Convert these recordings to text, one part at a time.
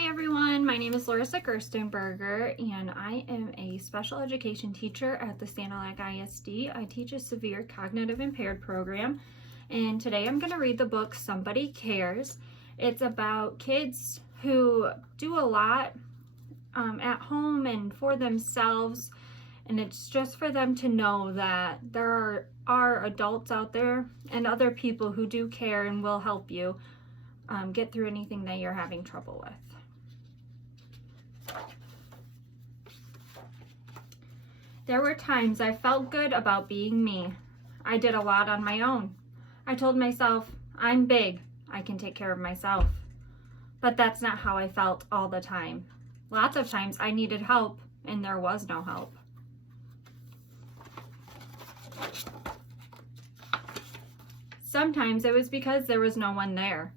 Hi everyone, my name is Larissa Gerstenberger and I am a special education teacher at the Sanilac ISD. I teach a severe cognitive impaired program, and today I'm going to read the book Somebody Cares. It's about kids who do a lot at home and for themselves, and it's just for them to know that there are adults out there and other people who do care and will help you get through anything that you're having trouble with. There were times I felt good about being me. I did a lot on my own. I told myself, I'm big, I can take care of myself. But that's not how I felt all the time. Lots of times I needed help and there was no help. Sometimes it was because there was no one there.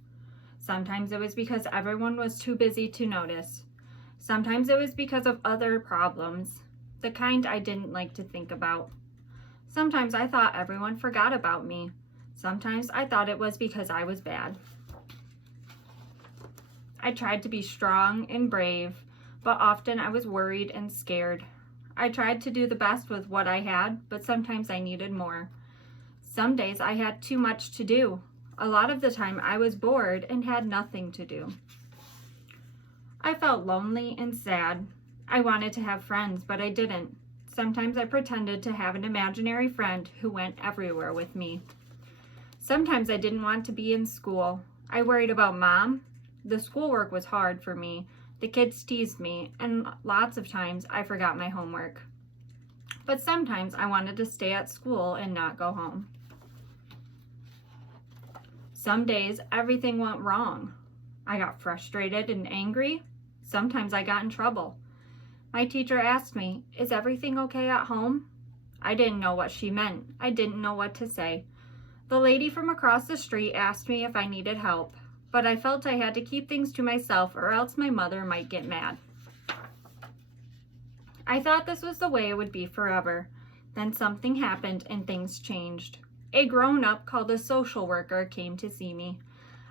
Sometimes it was because everyone was too busy to notice. Sometimes it was because of other problems, the kind I didn't like to think about. Sometimes I thought everyone forgot about me. Sometimes I thought it was because I was bad. I tried to be strong and brave, but often I was worried and scared. I tried to do the best with what I had, but sometimes I needed more. Some days I had too much to do. A lot of the time I was bored and had nothing to do. I felt lonely and sad. I wanted to have friends, but I didn't. Sometimes I pretended to have an imaginary friend who went everywhere with me. Sometimes I didn't want to be in school. I worried about Mom. The schoolwork was hard for me. The kids teased me, and lots of times I forgot my homework. But sometimes I wanted to stay at school and not go home. Some days everything went wrong. I got frustrated and angry. Sometimes I got in trouble. My teacher asked me, "Is everything okay at home?" I didn't know what she meant. I didn't know what to say. The lady from across the street asked me if I needed help, but I felt I had to keep things to myself or else my mother might get mad. I thought this was the way it would be forever. Then something happened and things changed. A grown-up called a social worker came to see me.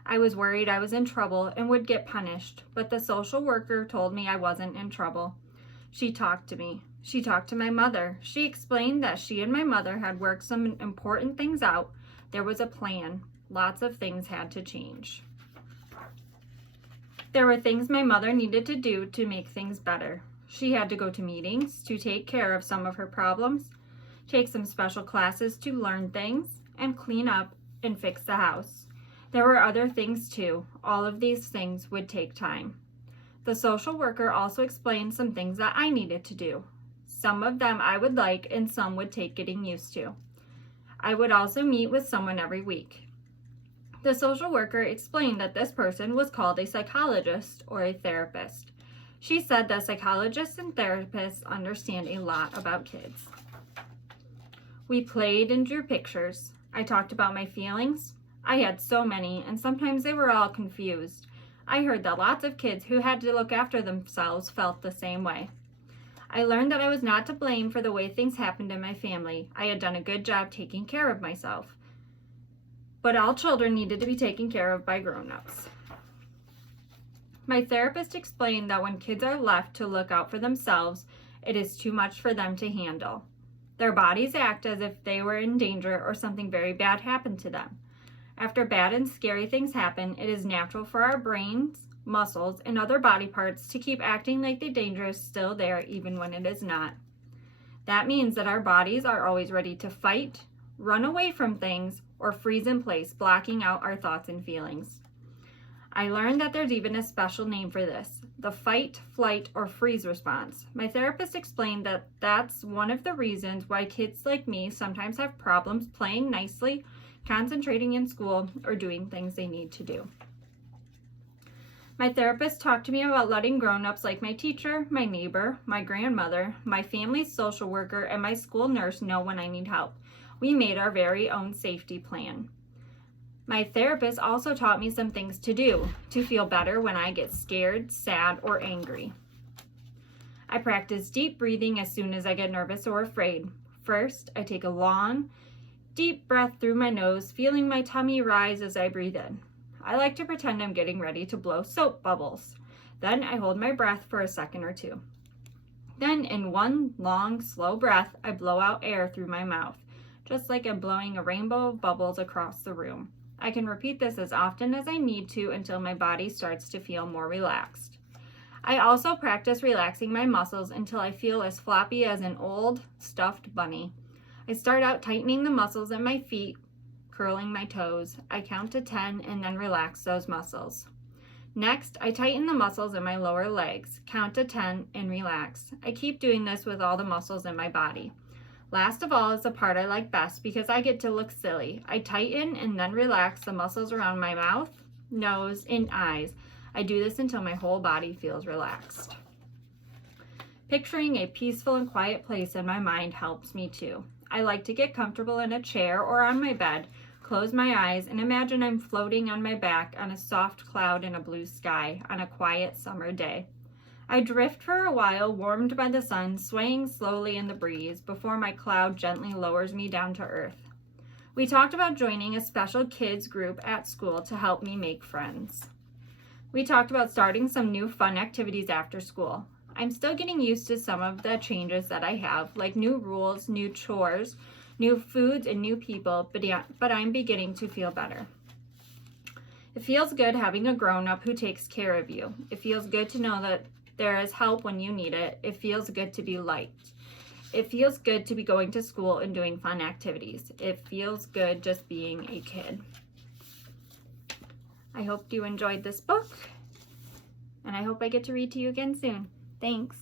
I was worried I was in trouble and would get punished, but the social worker told me I wasn't in trouble. She talked to me. She talked to my mother. She explained that she and my mother had worked some important things out. There was a plan. Lots of things had to change. There were things my mother needed to do to make things better. She had to go to meetings to take care of some of her problems, take some special classes to learn things, and clean up and fix the house. There were other things too. All of these things would take time. The social worker also explained some things that I needed to do. Some of them I would like and some would take getting used to. I would also meet with someone every week. The social worker explained that this person was called a psychologist or a therapist. She said that psychologists and therapists understand a lot about kids. We played and drew pictures. I talked about my feelings. I had so many, and sometimes they were all confused. I heard that lots of kids who had to look after themselves felt the same way. I learned that I was not to blame for the way things happened in my family. I had done a good job taking care of myself. But all children needed to be taken care of by grown-ups. My therapist explained that when kids are left to look out for themselves, it is too much for them to handle. Their bodies act as if they were in danger or something very bad happened to them. After bad and scary things happen, it is natural for our brains, muscles, and other body parts to keep acting like the danger is still there even when it is not. That means that our bodies are always ready to fight, run away from things, or freeze in place, blocking out our thoughts and feelings. I learned that there's even a special name for this, the fight, flight, or freeze response. My therapist explained that that's one of the reasons why kids like me sometimes have problems playing nicely, concentrating in school, or doing things they need to do. My therapist talked to me about letting grown-ups like my teacher, my neighbor, my grandmother, my family's social worker, and my school nurse know when I need help. We made our very own safety plan. My therapist also taught me some things to do to feel better when I get scared, sad, or angry. I practice deep breathing as soon as I get nervous or afraid. First, I take a long, deep breath through my nose, feeling my tummy rise as I breathe in. I like to pretend I'm getting ready to blow soap bubbles. Then I hold my breath for a second or two. Then in one long, slow breath, I blow out air through my mouth, just like I'm blowing a rainbow of bubbles across the room. I can repeat this as often as I need to until my body starts to feel more relaxed. I also practice relaxing my muscles until I feel as floppy as an old stuffed bunny. I start out tightening the muscles in my feet, curling my toes. I count to 10 and then relax those muscles. Next, I tighten the muscles in my lower legs, count to 10, and relax. I keep doing this with all the muscles in my body. Last of all is the part I like best because I get to look silly. I tighten and then relax the muscles around my mouth, nose, and eyes. I do this until my whole body feels relaxed. Picturing a peaceful and quiet place in my mind helps me too. I like to get comfortable in a chair or on my bed, close my eyes, and imagine I'm floating on my back on a soft cloud in a blue sky on a quiet summer day. I drift for a while, warmed by the sun, swaying slowly in the breeze before my cloud gently lowers me down to earth. We talked about joining a special kids group at school to help me make friends. We talked about starting some new fun activities after school. I'm still getting used to some of the changes that I have, like new rules, new chores, new foods, and new people, but I'm beginning to feel better. It feels good having a grown-up who takes care of you. It feels good to know that there is help when you need it. It feels good to be liked. It feels good to be going to school and doing fun activities. It feels good just being a kid. I hope you enjoyed this book, and I hope I get to read to you again soon. Thanks.